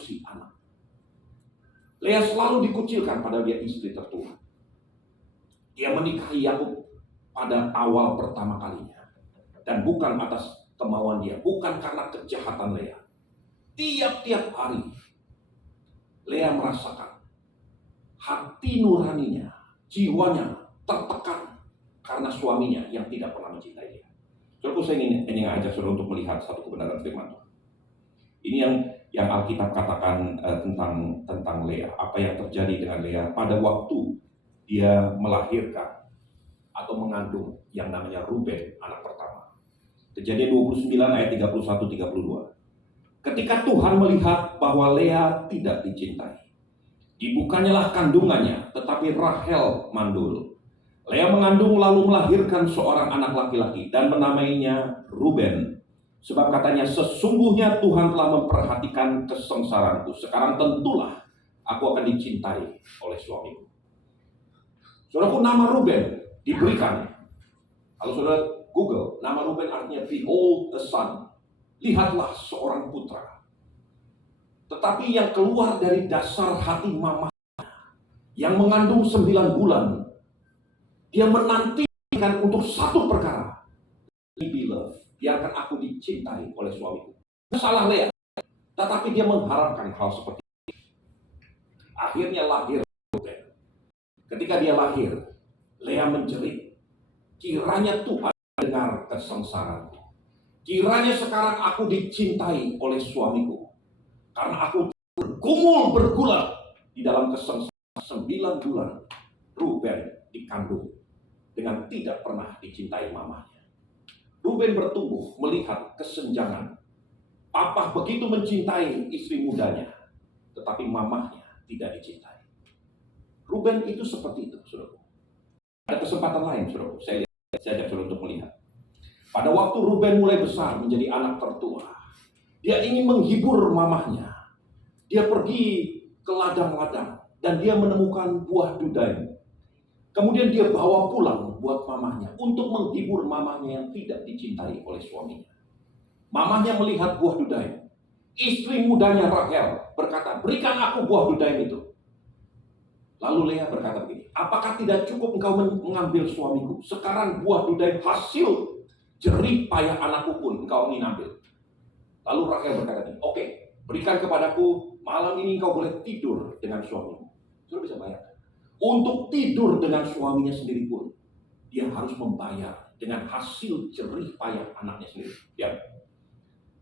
memproduksi anak. Lea selalu dikucilkan padahal dia istri tertua. Dia menikahi Yakub pada awal pertama kalinya. Dan bukan atas kemauan dia, bukan karena kejahatan Lea. Tiap-tiap hari Lea merasakan hati nuraninya, jiwanya tertekan karena suaminya yang tidak pernah mencintai dia. Saudaraku, saya ingin ajak saudara untuk melihat satu kebenaran firman Tuhan. Ini yang Alkitab katakan tentang Lea. Apa yang terjadi dengan Lea pada waktu dia melahirkan atau mengandung yang namanya Ruben, anak pertama. Kejadian 29 ayat 31-32. Ketika Tuhan melihat bahwa Lea tidak dicintai, dibukanyalah kandungannya, tetapi Rahel mandul. Lea mengandung lalu melahirkan seorang anak laki-laki dan menamainya Ruben. Sebab katanya, sesungguhnya Tuhan telah memperhatikan kesengsaraanku. Sekarang tentulah aku akan dicintai oleh suamiku. Saudaraku, nama Ruben diberikan. Kalau saudara Google, nama Ruben artinya behold a son. Lihatlah seorang putra. Tetapi yang keluar dari dasar hati mama yang mengandung 9 bulan, dia menantikan untuk satu perkara. Beloved, biarkan aku dicintai oleh suamiku. Salah Lea, tetapi dia mengharapkan hal seperti itu. Akhirnya lahir Ruben. Ketika dia lahir, Lea menjerit, kiranya Tuhan dengar kesengsaraanku. Kiranya sekarang aku dicintai oleh suamiku. Karena aku bergumul bergulat di dalam kesengsaraan 9 bulan. Ruben dikandung dengan tidak pernah dicintai mamanya. Ruben bertumbuh melihat kesenjangan. Papa begitu mencintai istri mudanya, tetapi mamahnya tidak dicintai. Ruben itu seperti itu, saudara. Ada kesempatan lain, saudara. Saya ajak saudara untuk melihat. Pada waktu Ruben mulai besar menjadi anak tertua, dia ingin menghibur mamahnya. Dia pergi ke ladang-ladang dan dia menemukan buah dudaim. Kemudian dia bawa pulang buat mamahnya untuk menghibur mamahnya yang tidak dicintai oleh suaminya. Mamahnya melihat buah dudaim. Istri mudanya Rahel berkata, berikan aku buah dudaim itu. Lalu Lea berkata begini, apakah tidak cukup engkau mengambil suamiku? Sekarang buah dudaim hasil jerih payah anakku pun engkau ingin ambil. Lalu Rahel berkata, oke, berikan kepadaku, malam ini engkau boleh tidur dengan suamimu. Sudah bisa bayangkan. Untuk tidur dengan suaminya sendiri pun, dia harus membayar dengan hasil jerih payah anaknya sendiri. Ya.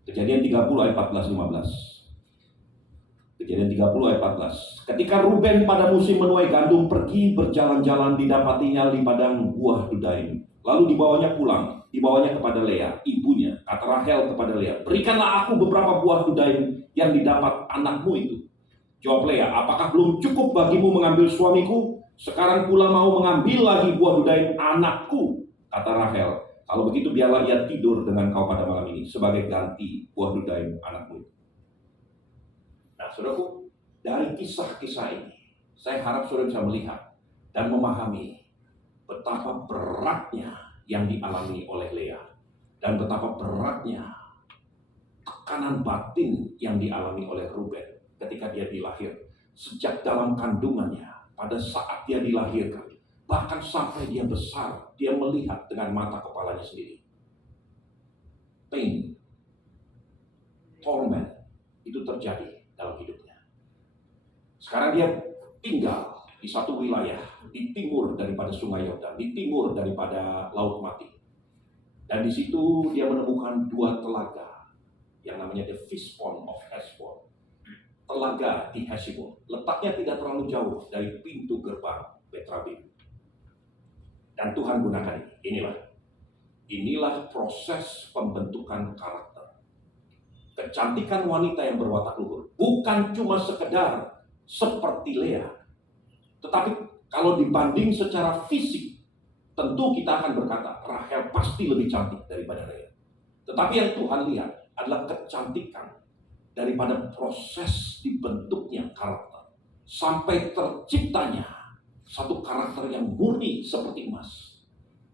Kejadian 30 ayat 14-15. Kejadian 30 ayat 14. Ketika Ruben pada musim menuai gandum pergi berjalan-jalan, didapatinya di padang buah dudaim. Lalu dibawanya pulang, dibawanya kepada Lea, ibunya. Kata Rahel kepada Lea, berikanlah aku beberapa buah dudaim yang didapat anakmu itu. Jawab Lea, apakah belum cukup bagimu mengambil suamiku? Sekarang pula mau mengambil lagi buah dudaim anakku. Kata Rahel, kalau begitu biarlah ia tidur dengan kau pada malam ini sebagai ganti buah dudaim anakmu. Nah, saudaraku, dari kisah-kisah ini, saya harap saudara bisa melihat dan memahami betapa beratnya yang dialami oleh Lea dan betapa beratnya tekanan batin yang dialami oleh Ruben ketika dia dilahir. Sejak dalam kandungannya, pada saat dia dilahirkan, bahkan sampai dia besar, dia melihat dengan mata kepalanya sendiri. Pain, torment, itu terjadi dalam hidupnya. Sekarang dia tinggal di satu wilayah di timur daripada Sungai Yordan, di timur daripada Laut Mati. Dan di situ dia menemukan 2 telaga yang namanya the Fish Pond of Heshbon. Telaga di Heshbon. Letaknya tidak terlalu jauh dari pintu gerbang Betrabim. Dan Tuhan gunakan ini. Inilah proses pembentukan karakter. Kecantikan wanita yang berwatak luhur bukan cuma sekedar seperti Lea, tetapi kalau dibanding secara fisik, tentu kita akan berkata Rahel pasti lebih cantik daripada Lea. Tetapi yang Tuhan lihat adalah kecantikan daripada proses dibentuknya karakter sampai terciptanya satu karakter yang murni seperti emas,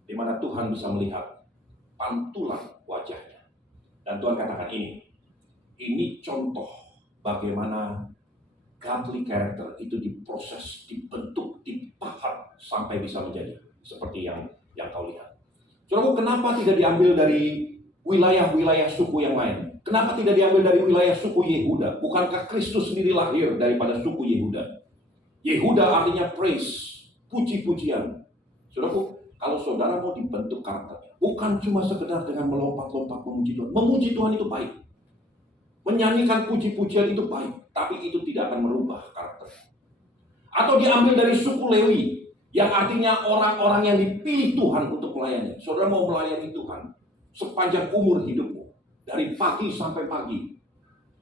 di mana Tuhan bisa melihat pantulan wajahnya. Dan Tuhan katakan ini contoh bagaimana godly character itu diproses, dibentuk, dipaham sampai bisa menjadi seperti yang kau lihat. Saudaraku, kenapa tidak diambil dari wilayah-wilayah suku yang lain? Kenapa tidak diambil dari wilayah suku Yehuda? Bukankah Kristus sendiri lahir daripada suku Yehuda? Yehuda artinya praise, puji-pujian. Saudaraku, kalau saudara mau dibentuk karakternya, bukan cuma sekedar dengan melompat-lompat memuji Tuhan. Memuji Tuhan itu baik. Menyanyikan puji-pujian itu baik, tapi itu tidak akan merubah karakternya. Atau diambil dari suku Lewi, yang artinya orang-orang yang dipilih Tuhan untuk melayani. Saudara mau melayani Tuhan sepanjang umur hidupmu, dari pagi sampai pagi,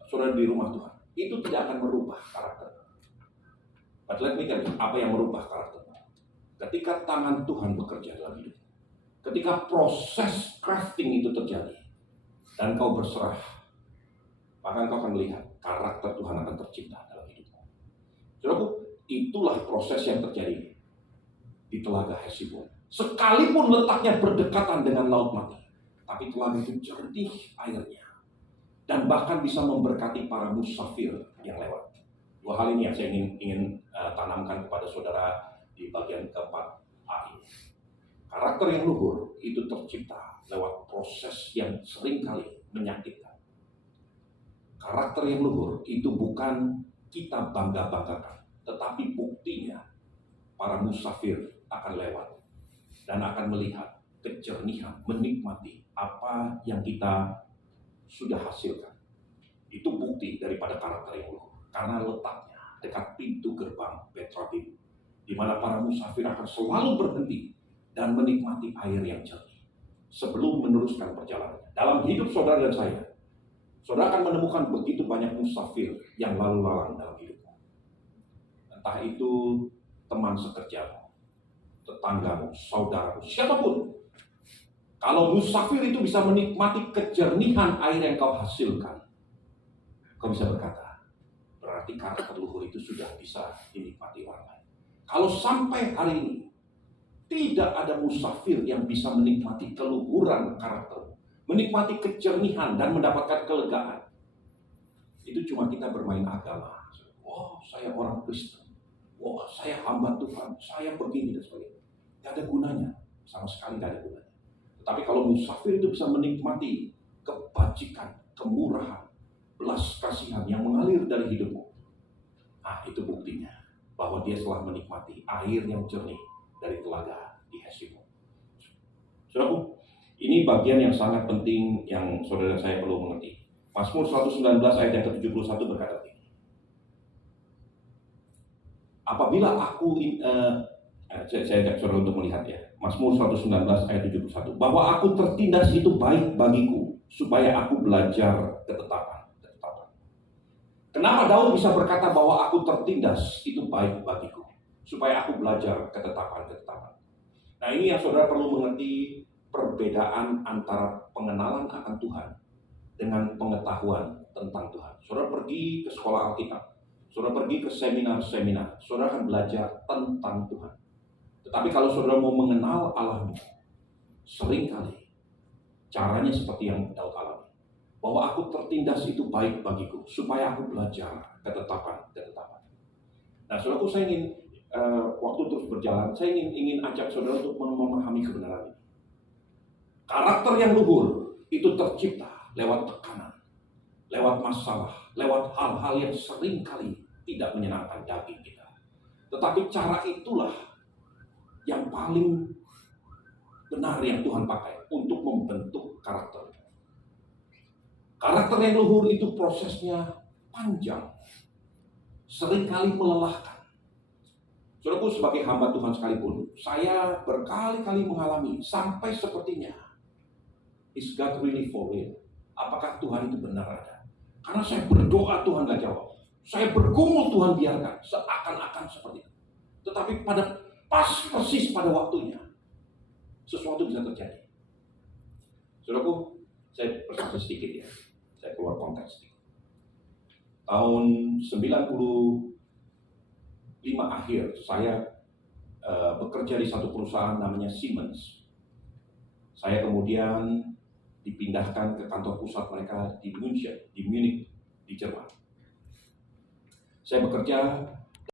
saudara di rumah Tuhan, itu tidak akan merubah karakter. But let me tell you, apa yang merubah karakter? Ketika tangan Tuhan bekerja dalam hidup, ketika proses crafting itu terjadi, dan kau berserah, maka kau akan melihat karakter Tuhan akan tercipta dalam hidupmu. Saudaraku, itulah proses yang terjadi di Telaga Hesibon. Sekalipun letaknya berdekatan dengan Laut Mati, tapi telaga itu jernih airnya, dan bahkan bisa memberkati para musafir yang lewat. Dua hal ini yang saya ingin tanamkan kepada saudara di bagian keempat A ini. Karakter yang luhur itu tercipta lewat proses yang seringkali menyakitkan. Karakter yang luhur itu bukan kita bangga-banggakan, tetapi buktinya para musafir akan lewat dan akan melihat kejernihan, menikmati apa yang kita sudah hasilkan. Itu bukti daripada karakter yang luhur, karena letaknya dekat pintu gerbang Betratim, di mana para musafir akan selalu berhenti dan menikmati air yang jernih sebelum meneruskan perjalanan. Dalam hidup saudara dan saya, saudara akan menemukan begitu banyak musafir yang lalu lalang dalam hidupmu. Entah itu teman sekerjamu, tetanggamu, saudaramu, siapapun. Kalau musafir itu bisa menikmati kejernihan air yang kau hasilkan, kau bisa berkata, berarti karakter luhur itu sudah bisa dinikmati orang lain. Kalau sampai hari ini tidak ada musafir yang bisa menikmati keluhuran karakter, menikmati kejernihan dan mendapatkan kelegaan, itu cuma kita bermain agama. Oh, saya orang Kristen. Oh, saya hamba Tuhan. Saya begini dan sebagainya. Tidak ada gunanya. Sama sekali tidak ada gunanya. Tetapi kalau musafir itu bisa menikmati kebajikan, kemurahan, belas kasihan yang mengalir dari hidupmu, nah itu buktinya bahwa dia telah menikmati air yang jernih dari telaga di Hesibon. Saudaraku, ini bagian yang sangat penting yang saudara saya perlu mengerti. Mazmur 119 ayat yang ke-71 berkata begini. Apabila aku saya ajak saudara untuk melihat ya. Mazmur 119 ayat 71. Bahwa aku tertindas itu baik bagiku, supaya aku belajar ketetapan. Kenapa Daud bisa berkata bahwa aku tertindas itu baik bagiku, supaya aku belajar ketetapan. Nah, ini yang saudara perlu mengerti, perbedaan antara pengenalan akan Tuhan dengan pengetahuan tentang Tuhan. Saudara pergi ke sekolah Alkitab, saudara pergi ke seminar-seminar, saudara akan belajar tentang Tuhan. Tetapi kalau saudara mau mengenal Allahmu, seringkali caranya seperti yang Daud alami. Bahwa aku tertindas itu baik bagiku, supaya aku belajar ketetapan. Nah, saudaraku, saya ingin waktu terus berjalan, saya ingin ajak saudara untuk memahami kebenaran ini. Karakter yang luhur itu tercipta lewat tekanan, lewat masalah, lewat hal-hal yang seringkali tidak menyenangkan daging kita. Tetapi cara itulah yang paling benar yang Tuhan pakai untuk membentuk karakter. Karakter yang luhur itu prosesnya panjang, seringkali melelahkan. Saudaraku, sebagai hamba Tuhan sekalipun, saya berkali-kali mengalami sampai sepertinya, is God really for real? Apakah Tuhan itu benar ada? Karena saya berdoa Tuhan gak jawab, saya bergumul Tuhan biarkan, seakan-akan seperti itu. Tetapi persis pada waktunya, sesuatu bisa terjadi. Saudaraku, saya bersaksi sedikit ya, saya keluar konteks sedikit. Tahun 95 akhir, saya bekerja di satu perusahaan namanya Siemens. Saya kemudian dipindahkan ke kantor pusat mereka di Munich, di Jerman. Saya bekerja